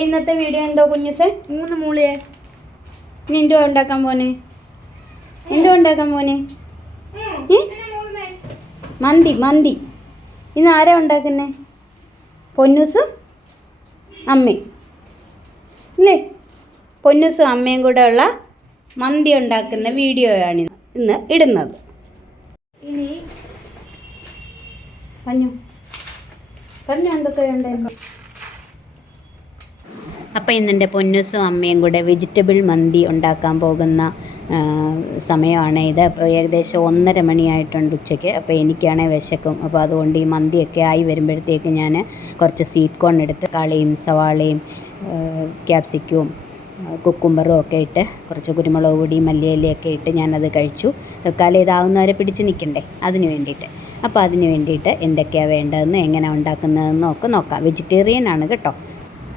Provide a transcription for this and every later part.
ഇന്നത്തെ വീഡിയോ എന്തോ കുഞ്ഞുസേ 3 മൂളിയെ നിന്റെ ഉണ്ടാക്കാൻ പോനെ എന്തോ ഉണ്ടാക്കാൻ പോനെ മന്തി മന്തി ഇന്ന് ആരാ ഉണ്ടാക്കുന്നേ? പൊന്നൂസും അമ്മയും ഇല്ലേ? പൊന്നൂസും അമ്മയും കൂടെ ഉള്ള മന്തി ഉണ്ടാക്കുന്ന വീഡിയോയാണ് ഇന്ന് ഇടുന്നത്. ഇനി പറഞ്ഞു എന്തൊക്കെയുണ്ടായിരുന്നു. അപ്പോൾ ഇന്നെൻ്റെ പൊന്നൂസും അമ്മയും കൂടെ വെജിറ്റബിൾ മന്തി ഉണ്ടാക്കാൻ പോകുന്ന സമയമാണ് ഇത്. അപ്പോൾ ഏകദേശം 1:30 മണിയായിട്ടുണ്ട് ഉച്ചയ്ക്ക്. അപ്പോൾ എനിക്കാണെങ്കിൽ വിശക്കും. അപ്പോൾ അതുകൊണ്ട് ഈ മന്തിയൊക്കെ ആയി വരുമ്പോഴത്തേക്ക് ഞാൻ കുറച്ച് സ്വീറ്റ് കോൺ എടുത്ത് കളിയും സവാളയും ക്യാപ്സിക്കവും കുക്കുംബറും ഒക്കെ ഇട്ട് കുറച്ച് കുരുമുളക് പൊടി മല്ലിയിലയൊക്കെ ഇട്ട് ഞാനത് കഴിച്ചു. തൽക്കാലം ഇതാവുന്നവരെ പിടിച്ച് നിൽക്കണ്ടേ, അതിന് വേണ്ടിയിട്ട്. അപ്പോൾ അതിന് വേണ്ടിയിട്ട് എന്തൊക്കെയാണ് വേണ്ടതെന്ന് എങ്ങനെ ഉണ്ടാക്കുന്നതെന്നും ഒക്കെ നോക്കാം. വെജിറ്റേറിയൻ ആണ് കേട്ടോ.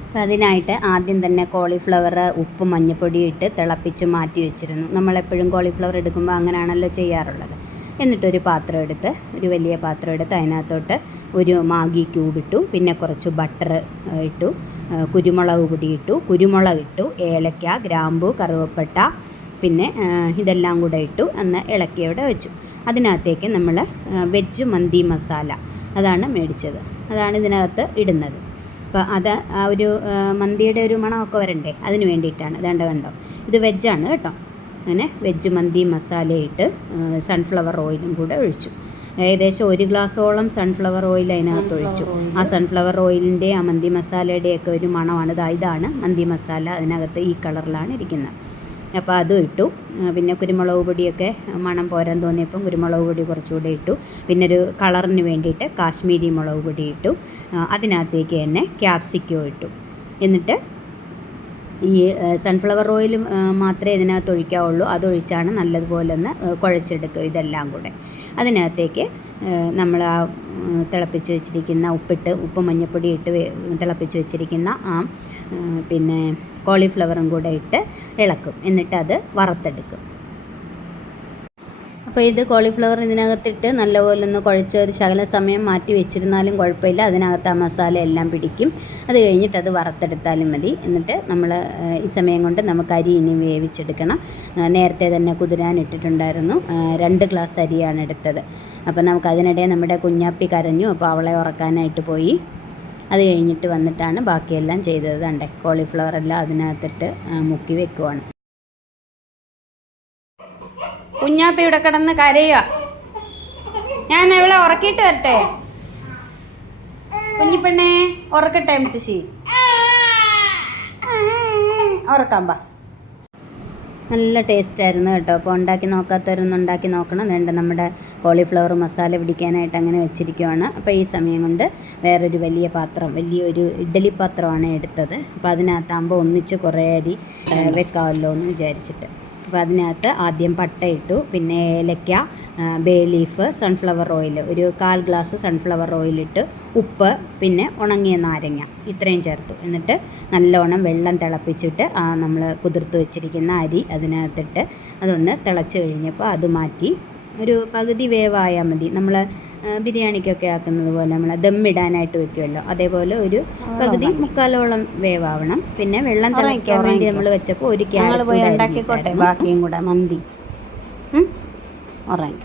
അപ്പോൾ അതിനായിട്ട് ആദ്യം തന്നെ കോളിഫ്ലവർ ഉപ്പും മഞ്ഞൾപ്പൊടിയും ഇട്ട് തിളപ്പിച്ച് മാറ്റി വെച്ചിരുന്നു. നമ്മളെപ്പോഴും കോളിഫ്ലവർ എടുക്കുമ്പോൾ അങ്ങനെയാണല്ലോ ചെയ്യാറുള്ളത്. എന്നിട്ടൊരു പാത്രം എടുത്ത്, ഒരു വലിയ പാത്രം എടുത്ത് അതിനകത്തോട്ട് ഒരു മാഗി ക്യൂബ് ഇട്ടു, പിന്നെ കുറച്ച് ബട്ടർ ഇട്ടു, കുരുമുളക് പൊടി ഇട്ടു, കുരുമുളക് ഇട്ടു, ഏലക്ക, ഗ്രാമ്പു, കറുവപ്പട്ട, പിന്നെ ഇതെല്ലാം കൂടെ ഇട്ടു എന്ന് ഇളക്കിയോടെ വെച്ചു. അതിനകത്തേക്ക് നമ്മൾ വെജ് മന്തി മസാല അതാണ് മേടിച്ചത്, അതാണ് ഇതിനകത്ത് ഇടുന്നത്. അപ്പോൾ അത് ആ ഒരു മന്തിയുടെ ഒരു മണമൊക്കെ വരണ്ടേ, അതിന് വേണ്ടിയിട്ടാണ്. കണ്ടോ ഇത് വെജാണ് കേട്ടോ. അങ്ങനെ വെജ് മന്തി മസാലയിട്ട് സൺഫ്ലവർ ഓയിലും കൂടെ ഒഴിച്ചു. ഏകദേശം 1 ഗ്ലാസ്സോളം സൺഫ്ലവർ ഓയിൽ അതിനകത്ത് ഒഴിച്ചു. ആ സൺഫ്ലവർ ഓയിലിൻ്റെ ആ മന്തി മസാലയുടെയൊക്കെ ഒരു മണമാണ്. ഇതാണ് മന്തി മസാല, അതിനകത്ത് ഈ കളറിലാണ് ഇരിക്കുന്നത്. അപ്പോൾ അതും ഇട്ടു. പിന്നെ കുരുമുളക് പൊടിയൊക്കെ മണം പോരാൻ തോന്നിയപ്പം കുരുമുളക് പൊടി കുറച്ചുകൂടെ ഇട്ടു. പിന്നെ ഒരു കളറിന് വേണ്ടിയിട്ട് കാശ്മീരി മുളക് പൊടി ഇട്ടു. അതിനകത്തേക്ക് തന്നെ ക്യാപ്സിക്കോ ഇട്ടു. എന്നിട്ട് ഈ സൺഫ്ലവർ ഓയിൽ മാത്രമേ ഇതിനകത്ത് ഒഴിക്കാവുള്ളൂ. അതൊഴിച്ചാണ് നല്ലതുപോലെ ഒന്ന് കുഴച്ചെടുക്കുക ഇതെല്ലാം കൂടെ. അതിനകത്തേക്ക് നമ്മൾ ആ തിളപ്പിച്ച് വെച്ചിരിക്കുന്ന ഉപ്പും മഞ്ഞൾപ്പൊടി ഇട്ട് തിളപ്പിച്ച് വെച്ചിരിക്കുന്ന ആ പിന്നെ കോളിഫ്ലവറും കൂടെ ഇട്ട് ഇളക്കും. എന്നിട്ടത് വറുത്തെടുക്കും. അപ്പോൾ ഇത് കോളിഫ്ലവർ ഇതിനകത്തിട്ട് നല്ലപോലെ ഒന്ന് കുഴച്ച് ഒരു ശകല സമയം മാറ്റി വെച്ചിരുന്നാലും കുഴപ്പമില്ല, അതിനകത്ത് ആ മസാല എല്ലാം പിടിക്കും. അത് കഴിഞ്ഞിട്ട് അത് വറുത്തെടുത്താലും മതി. എന്നിട്ട് നമ്മൾ ഈ സമയം കൊണ്ട് നമുക്ക് അരി ഇനി വേവിച്ചെടുക്കണം. നേരത്തെ തന്നെ കുതിരാനിട്ടിട്ടുണ്ടായിരുന്നു. 2 ഗ്ലാസ് അരിയാണ് എടുത്തത്. അപ്പോൾ നമുക്കതിനിടെ നമ്മുടെ കുഞ്ഞാപ്പി കരഞ്ഞു. അപ്പോൾ അവളെ ഉറക്കാനായിട്ട് പോയി. അത് കഴിഞ്ഞിട്ട് വന്നിട്ടാണ് ബാക്കിയെല്ലാം ചെയ്തത്. കണ്ടേ കോളിഫ്ലവർ എല്ലാം അതിനകത്തിട്ട് മുക്കി വെക്കുവാണ്. കുഞ്ഞാപ്പി ഇവിടെ കിടന്ന് കരയുക. ഞാൻ അവളെ ഉറക്കിയിട്ട് വരട്ടെ? കുഞ്ഞിപ്പെണ്ണേ ഉറക്കട്ടെ മുത്തശ്ശി? ഉറക്കാം പാ. നല്ല ടേസ്റ്റായിരുന്നു കേട്ടോ. അപ്പോൾ ഉണ്ടാക്കി നോക്കാത്തവരൊന്നും ഉണ്ടാക്കി നോക്കണം. വേണ്ട നമ്മുടെ കോളിഫ്ലവർ മസാല പിടിക്കാനായിട്ട് അങ്ങനെ വെച്ചിരിക്കുവാണ്. അപ്പോൾ ഈ സമയം കൊണ്ട് വേറൊരു വലിയൊരു ഇഡ്ഡലി പാത്രമാണ് എടുത്തത്. അപ്പോൾ അതിനകത്താകുമ്പോൾ ഒന്നിച്ച് കുറേ അരി വെക്കാമല്ലോ എന്ന് വിചാരിച്ചിട്ട്. അപ്പോൾ അതിനകത്ത് ആദ്യം പട്ട ഇട്ടു, പിന്നെ ഏലക്ക, ബേ ലീഫ്, സൺഫ്ലവർ ഓയിൽ, ഒരു 1/4 ഗ്ലാസ് സൺഫ്ലവർ ഓയിലിട്ട്, ഉപ്പ്, പിന്നെ ഉണങ്ങിയ നാരങ്ങ ഇത്രയും ചേർത്തു. എന്നിട്ട് നല്ലോണം വെള്ളം തിളപ്പിച്ചിട്ട് നമ്മൾ കുതിർത്ത് വെച്ചിരിക്കുന്ന അരി അതിനകത്തിട്ട് അതൊന്ന് തിളച്ച് കഴിഞ്ഞപ്പോൾ അത് മാറ്റി ഒരു പകുതി വേവായാൽ മതി. നമ്മൾ ബിരിയാണിക്കൊക്കെ ആക്കുന്നത് പോലെ നമ്മൾ ദമ്മിടാനായിട്ട് വെക്കുമല്ലോ, അതേപോലെ ഒരു പകുതി മുക്കാലോളം വേവാവണം. പിന്നെ വെള്ളം തിളയ്ക്കാൻ വേണ്ടി നമ്മൾ വെച്ചപ്പോൾ ഒരു ക്യാരറ്റ് പോയി ഉണ്ടാക്കിക്കോട്ടെ, ബാക്കിയും കൂടെ മന്തി ഉറങ്ങി.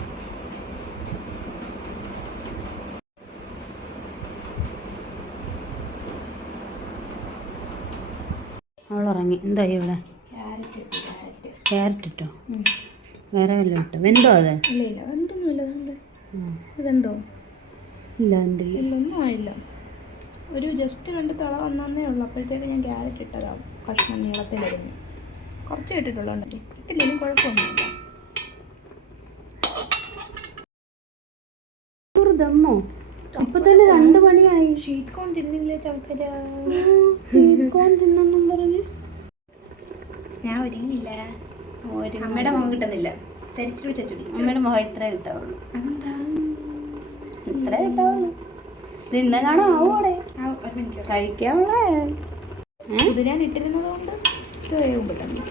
അവളുറങ്ങി. എന്താ ഇവിടെ ക്യാരറ്റ് ഇട്ടോ? വേറെ വല്ലതും ഇട്ടോ? വെന്തോ? അത് ഇല്ല വെന്തൊന്നുമില്ല. വെന്തോ? ഇല്ല എന്തില്ല, ഒന്നും ആയില്ല. ഒരു ജസ്റ്റ് 2 തള വന്നേ ഉള്ളൂ. അപ്പോഴത്തേക്ക് ഞാൻ ക്യാരറ്റ് ഇട്ടതാവും. കഷ്ണം നീളത്തിലരിഞ്ഞ് കുറച്ച് ഇട്ടിട്ടുള്ളതുണ്ടല്ലേ, ഇട്ടില്ലെങ്കിലും കുഴപ്പമൊന്നുമില്ല. ദമ്മോ ഇപ്പൊ തന്നെ 2 മണിയായി. ഷീറ്റ് കോൺ തിന്നില്ലേ ചക്കര? ഷീറ്റ് കോൺ തിന്നെന്നും പറഞ്ഞ് ഞാൻ ഒരുങ്ങില്ല. അമ്മയുടെ മുഖം കിട്ടുന്നില്ല. അമ്മയുടെ മുഖം ഇത്രേ കിട്ടാവുള്ളൂ. അതെന്താ ഇത്രേ കിട്ടാവുള്ളൂ? ഇന്ന കാണോ ആവോടെ കഴിക്കാവുള്ളേ. ഇത് ഞാൻ ഇട്ടിരുന്നത് കൊണ്ട് വേവും പെട്ടെന്ന്.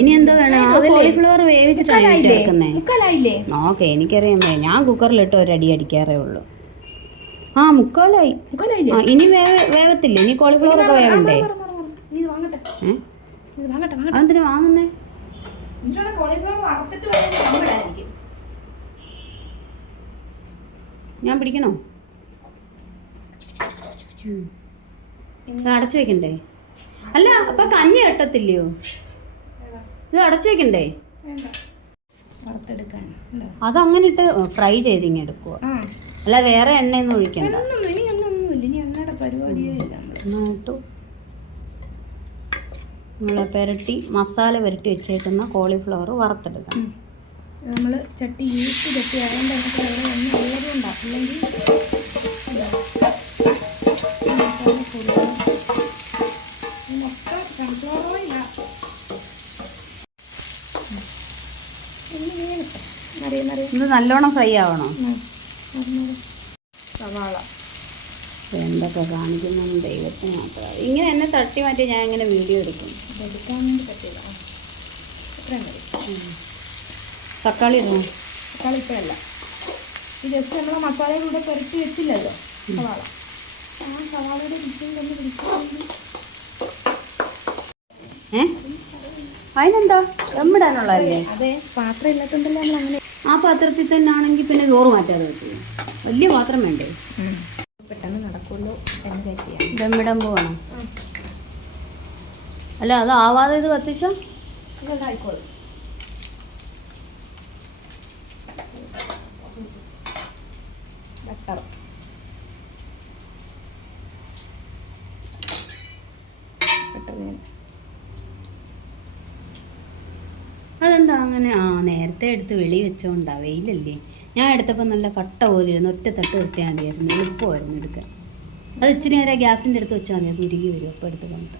ഇനി എന്തോ വേണം? കോളിഫ്ലവർ വേവിച്ചിട്ടാണ് ചേർക്കുന്നേ. മുക്കാലായില്ലേ? നോക്കെ എനിക്കറിയാം. ഞാൻ കുക്കറിലിട്ട് ഒരടി അടിക്കാറേ ഉള്ളൂ. ആ മുക്കാലായി. മുക്കാലായില്ലേ? ആ ഇനി വേവത്തില്ലേ? ഇനി കോളിഫ്ലവർ ഒക്കെ വേവണ്ടേ? ഇത് വാങ്ങട്ടെ, ഇത് വാങ്ങട്ടെ. അതെന്തിനാ വാങ്ങുന്നേ? എന്നിട്ടാണ് കോളിഫ്ലവർ വറുത്തിട്ട് വേണമെങ്കിൽ ഞാൻ പിടിക്കണോ? ഇത് അടച്ചു വെക്കണ്ടേ? അല്ല അപ്പൊ കഞ്ഞി കെട്ടത്തില്ലയോ? ഇത് അടച്ചു വെക്കണ്ടേ? വറുത്തെടുക്കാൻ അതങ്ങനെ ഇട്ട് ഫ്രൈ ചെയ്ത് ഇങ്ങനെ എടുക്കുക. അല്ല വേറെ എണ്ണയൊന്നും ഒഴിക്കണ്ട. ഇനി ഒന്നുമില്ല, ഇനി എണ്ണയുടെ പരിപാടിയേ ഇല്ല. നന്നായിട്ട് നമ്മൾ പുരട്ടി മസാല പുരട്ടി വെച്ചേക്കുന്ന കോളിഫ്ലവർ വറുത്തെടുക്കണം. നമ്മൾ ചട്ടി ഈസ്റ്റ് ചട്ടി ആയതുകൊണ്ട് നമുക്ക് അവിടെ എണ്ണ ഉള്ളതുകൊണ്ടാണ്. അല്ലെങ്കിൽ മൊത്തം സൺഫ്ലവർ ഓയിലാണ്. ഇത് നല്ലോണം ഫ്രൈ ആവണോ? സവാള എന്തൊക്കെ കാണിക്കുന്നു ദൈവത്തിന് മാത്രം. ഇങ്ങനെ എന്നെ തട്ടി മാറ്റി ഞാൻ ഇങ്ങനെ വീഡിയോ എടുക്കും. എടുക്കാൻ വേണ്ടി പറ്റില്ല. എത്രയും മതി. തക്കാളി ഇടണം. തക്കാളി ഇപ്പോഴല്ല, ഈ ജസ്റ്റ് നമ്മൾ മസാലയും കൂടെ പുരട്ടി വെച്ചില്ലല്ലോ സവാള. ആ സവാളയുടെ രുചിയിൽ ഒന്ന് പിടിച്ചു. അതിനെന്താ എമ്മിടാനുള്ളതല്ലേ? അതെ, പാത്രം ഇല്ലാത്തതുകൊണ്ടല്ലേ നമ്മൾ അങ്ങനെ. ആ പാത്രത്തിൽ തന്നെ ആണെങ്കിൽ പിന്നെ ചോറ് മാറ്റാതെ വെക്കും. വലിയ പാത്രം വേണ്ടേ? പെട്ടെന്ന് നടക്കുള്ളൂ എന്ന് കരുതിയാണ്. ദമ്മിടാൻ പോകണം. അല്ല അത് ആവാതെ ഇത് കത്തിച്ചാൽ ഇതായിക്കോളും. ബട്ടർ അതെന്താ അങ്ങനെ? ആ നേരത്തെ എടുത്ത് വെളി വെച്ചോണ്ടാ, വെയിലല്ലേ. ഞാൻ എടുത്തപ്പോൾ നല്ല കട്ട പോലെ ഇരുന്നു. ഒറ്റ തട്ട് നിർത്തിയാൽ മതിയായിരുന്നു, എളുപ്പമായിരുന്നു എടുക്കാൻ. അത് ഇച്ചിരി നേരം ഗ്യാസിൻ്റെ അടുത്ത് വെച്ചാൽ മതി, അത് ഉരുകി വരും. അപ്പോൾ എടുത്ത് കൊണ്ട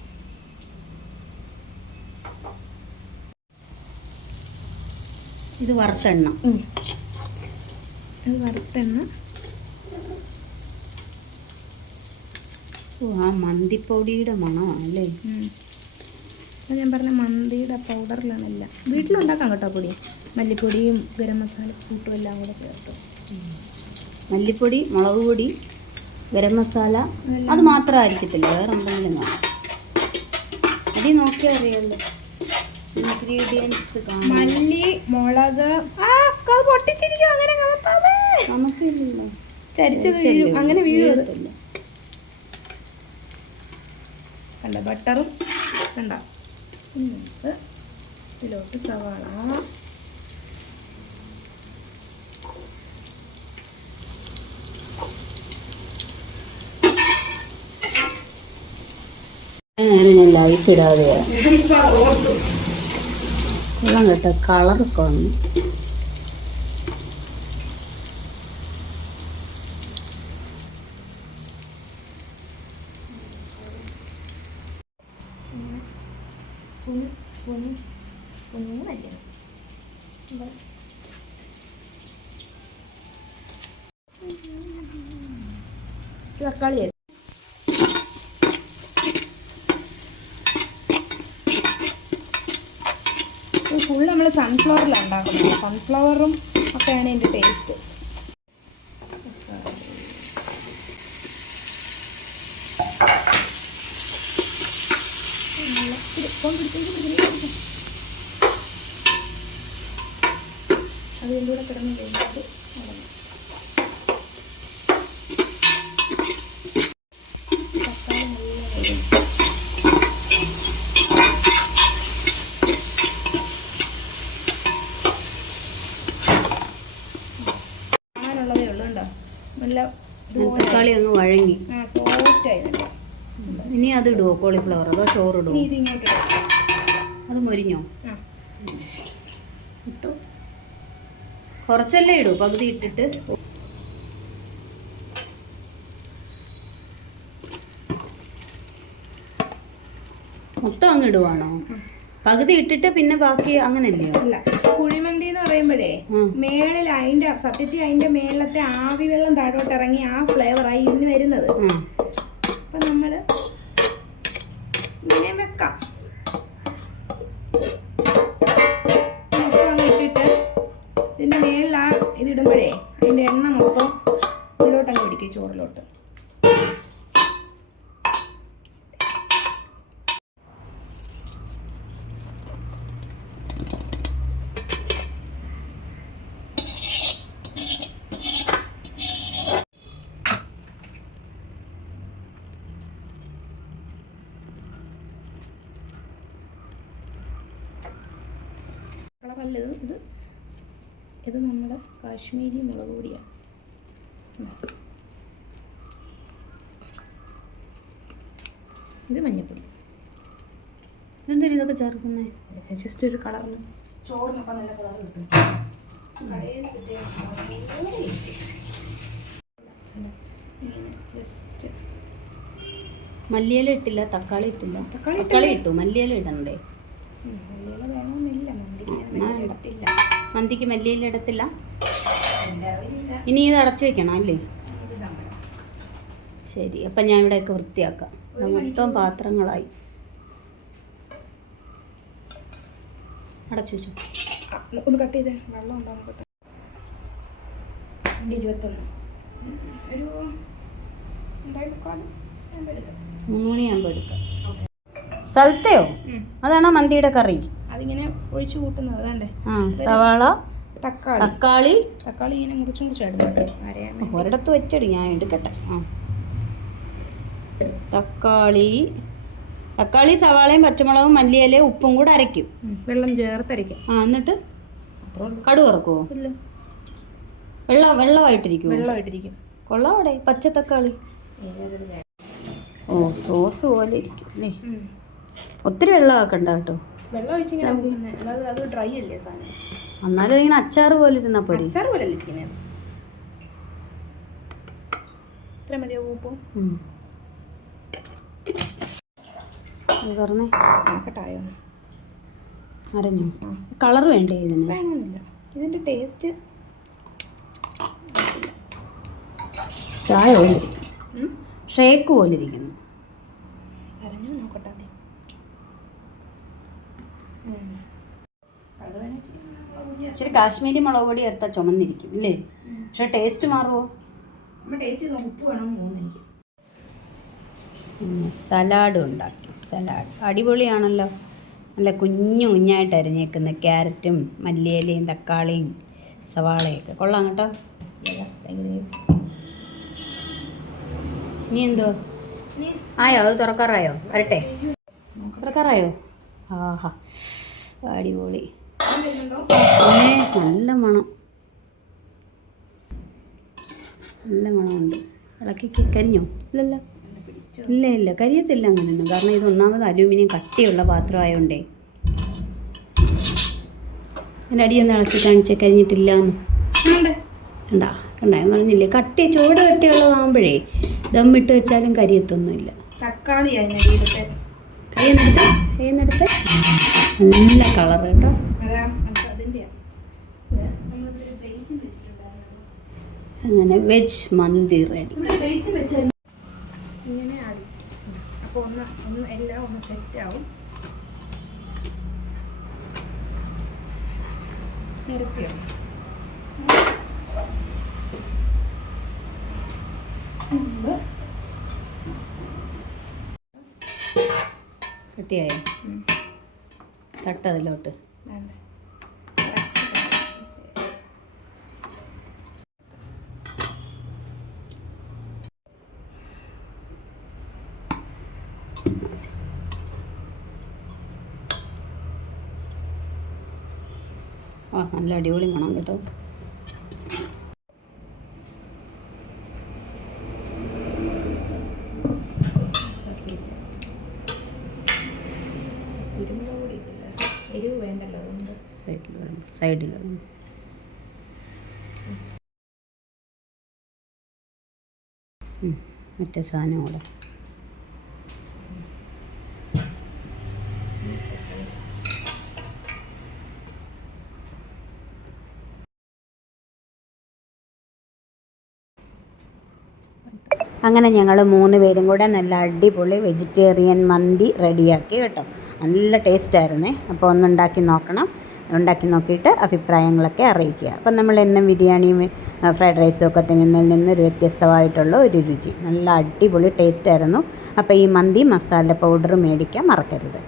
ഇത് വറുത്തെണ്ണ. ഇത് വറുത്തെണ്ണ. ഓ ആ മന്തിപ്പൊടിയുടെ മണമാണ് അല്ലേ? ഞാൻ പറഞ്ഞ മന്തിയുടെ പൗഡറിലാണല്ല, വീട്ടിലുണ്ടാക്കാം കേട്ടോ പൊടി. മല്ലിപ്പൊടിയും ഗരം മസാല കൂട്ടും എല്ലാം കൂടെ ചേർത്ത്. മല്ലിപ്പൊടി, മുളക് പൊടി, ഗരം മസാല അത് മാത്രമായിരിക്കത്തില്ല, വേറെ എന്തെങ്കിലും കാണും. അതിൽ നോക്കിയാൽ അറിയാമല്ലോ ഇൻഗ്രീഡിയൻസ് കാണും. മല്ലി, മുളക്. പൊട്ടിച്ചിരിക്കും, അങ്ങനെ നമുക്കില്ലല്ലോ, ചരിച്ചത് വീഴും, അങ്ങനെ വീഴും. കണ്ട ബട്ടറും കണ്ട. ഇതിലോട്ട് സവാള. അങ്ങനെ ഞാൻ ലൈറ്റ് ഇടാതെയാണ് വെള്ളം കേട്ടോ, കളറൊക്കെ വന്നു. തക്കാളി ഫുൾ നമ്മൾ സൺഫ്ലവറിലാണ് ഉണ്ടാക്കുന്നത്. സൺഫ്ലവറും ഒക്കെയാണ് ഇതിൻ്റെ ടേസ്റ്റ്. അത് ഇതിലൂടെ കിടന്ന് കഴിഞ്ഞാൽ കാണാനുള്ളതേ ഉള്ളൂ. ഉണ്ടോ നല്ല തക്കാളി അങ്ങ് വഴങ്ങി സോഫ്റ്റായി. ഇനി അത് ഇടുവോ കോളിഫ്ലവർ? അതോ ചോറ് ഇടുവോ? ഇത് ഇങ്ങോട്ട് അത് മൊരിഞ്ഞോ? ഇട്ടു. കുറച്ചല്ലേ ഇടൂ, പകുതി ഇട്ടിട്ട്. മൊത്തം അങ്ങ് ഇടുവാണോ? പകുതി ഇട്ടിട്ട് പിന്നെ ബാക്കി അങ്ങനല്ലേ? അല്ല, കുഴിമന്തി എന്ന് പറയുമ്പോഴേ മേളിൽ അതിൻ്റെ സത്യത്തിൽ അതിൻ്റെ മേളത്തെ ആവി വെള്ളം താഴോട്ട് ഇറങ്ങി ആ ഫ്ലേവറായി ഇതിന് വരുന്നത്. അപ്പം നമ്മൾ ഇങ്ങനെ വെക്കാം. മൊത്തം അങ്ങ് ഇട്ടിട്ട് ഇതിൻ്റെ മേളിൽ ആ ഇതിടുമ്പോഴേ അതിൻ്റെ എണ്ണ മൊത്തം ഇതിലോട്ടങ്ങ് പിടിക്കും. ഈ ചോറിലോട്ട്. കളറല്ല ഇത് നമ്മുടെ കാശ്മീരി മുളക് പൊടിയാണ്. ഇത് മഞ്ഞൾപ്പൊടി. എന്തിനാ ഇതൊക്കെ ചേർക്കുന്നത്? ജസ്റ്റ് ഒരു കളറിന്, ചോറിനൊപ്പം നല്ല കളർ കിട്ടും. ജസ്റ്റ് മല്ലിയില ഇട്ടില്ല, തക്കാളി ഇട്ടില്ല. തക്കാളി ഇട്ടു, മല്ലിയില ഇടണ്ടേ? മല്ലിയില വേണമെന്നില്ല, മന്തിക്ക് ഇടത്തില്ല. മന്തിക്ക് മല്ലിയില ഇടത്തില്ല. ഇനി ഇത് അടച്ചു വെക്കണം അല്ലേ? ശരി, അപ്പം ഞാൻ ഇവിടെയൊക്കെ വൃത്തിയാക്കാം. മൊത്തം പാത്രങ്ങളായി. അടച്ചു വെച്ചു. ഒന്ന് കട്ട് ചെയ്തേ, വെള്ളം ഉണ്ടാകും. കേട്ടോ 21 ഒരു 3 മണിയാകുമ്പോൾ എടുക്കാം. സ്ഥലത്തെയോ? അതാണോ മന്തിയുടെ കറി? അതിങ്ങനെ ഒഴിച്ചു കൂട്ടുന്നത് അതല്ലേ? ആ, സവാള, തക്കാളി ഇങ്ങനെ മുറിച്ചും മുറിച്ചായിരുന്നു. ഒരിടത്ത് വെച്ചടി, ഞാൻ എടുക്കട്ടെ. ആ, തക്കാളി സവാളയും പച്ചമുളകും മല്ലിയിലയും ഉപ്പും കൂടെ അരയ്ക്കും. വെള്ളം ചേർത്തരയ്ക്കും. ആ, എന്നിട്ട് കടുക് വറക്കുമോ? ഇല്ല, വെള്ളമായിട്ടിരിക്കും. കൊള്ളാവിടെ പച്ച തക്കാളി. ഓ, സോസ് പോലെ ഇരിക്കും അല്ലേ? ഒത്തിരി വെള്ളമാക്കണ്ട കേട്ടോ. വെള്ളം ഒഴിച്ചിങ്ങനെ അല്ലാതെ അത് ഡ്രൈ അല്ലേ സാധനം. എന്നാലും ഇങ്ങനെ അച്ചാറ് പോലെ ഇരുന്നാ പോരെ? അച്ചാറ് പോലെ അല്ലേ ഇരിക്കുന്നത്? ഇത്ര മതിയോ ഉപ്പും? പറഞ്ഞേ കട്ടായോ? അരഞ്ഞു. കളർ വേണ്ടേ ഇതിന്? വേണമെന്നില്ല. ഇതിൻ്റെ ടേസ്റ്റ് ചായ പോലെ ഷേക്ക് പോലെ ഇരിക്കുന്നു. അരഞ്ഞു നോക്കട്ടെ. ഇച്ചിരി കാശ്മീരി മുളക് പൊടി ചേർത്താൽ ചുമന്നിരിക്കും ഇല്ലേ? പക്ഷെ ടേസ്റ്റ് മാറുമോ? ടേസ്റ്റ് ചെയ്ത് ഉപ്പ് വേണമെന്ന് തോന്നുന്നു എനിക്ക്. സലാഡ് ഉണ്ടാക്കി. സലാഡ് അടിപൊളിയാണല്ലോ. നല്ല കുഞ്ഞായിട്ട് അരിഞ്ഞേക്കുന്ന ക്യാരറ്റും മല്ലിയിലയും തക്കാളിയും സവാളയൊക്കെ കൊള്ളാം കേട്ടോ. നീ എന്തോ ആയോ? അത് തുറക്കാറായോ? വരട്ടെ, തുറക്കാറായോ? ആഹാ, അടിപൊളി. നല്ല മണം, നല്ല മണമുണ്ട്. ഇളക്കി കരിഞ്ഞോ? ഇല്ലല്ലോ. ഇല്ല കരിയത്തില്ല അങ്ങനെയൊന്നും. കാരണം ഇത് ഒന്നാമത് അലൂമിനിയം കട്ടിയുള്ള പാത്രമായോണ്ടേ. എൻ്റെ അടിയൊന്ന് ഇളക്കി കാണിച്ചേ, കരിഞ്ഞിട്ടില്ല എന്ന്. കണ്ടാ ഞാൻ പറഞ്ഞില്ലേ, ചൂട് കട്ടിയുള്ളതാകുമ്പോഴേ ദമ്മിട്ട് വെച്ചാലും കരിയത്തൊന്നുമില്ല. തക്കാളി കയ്യെന്നെടുത്ത് നല്ല കളർ കേട്ടോ. അങ്ങനെ വെജ് മന്തി റെഡി. ഇങ്ങനെ ആയി. അപ്പോൾ ഒന്ന് എല്ലാം ഒന്ന് സെറ്റാവും. നിരത്തിയോ? കട്ടിയായോ? തട്ടതിലോട്ട്. ആ, നല്ല അടിപൊളി മണം കേട്ടോ. എരിവ് വേണ്ടല്ലോ, അതുകൊണ്ട് സൈഡിൽ മറ്റേ സാധനം കൂടെ. അങ്ങനെ ഞങ്ങൾ 3 പേരും കൂടെ നല്ല അടിപൊളി വെജിറ്റേറിയൻ മന്തി റെഡിയാക്കി കേട്ടോ. നല്ല ടേസ്റ്റായിരുന്നേ. അപ്പോൾ ഒന്നുണ്ടാക്കി നോക്കണം. ഉണ്ടാക്കി നോക്കിയിട്ട് അഭിപ്രായങ്ങളൊക്കെ അറിയിക്കുക. അപ്പം നമ്മൾ എന്നും ബിരിയാണിയും ഫ്രൈഡ് റൈസും ഒക്കെ തിന്നുന്നതിൽ നിന്നൊരു വ്യത്യസ്തമായിട്ടുള്ള ഒരു രുചി, നല്ല അടിപൊളി ടേസ്റ്റായിരുന്നു. അപ്പോൾ ഈ മന്തി മസാല പൗഡർ മേടിക്കാൻ മറക്കരുത്.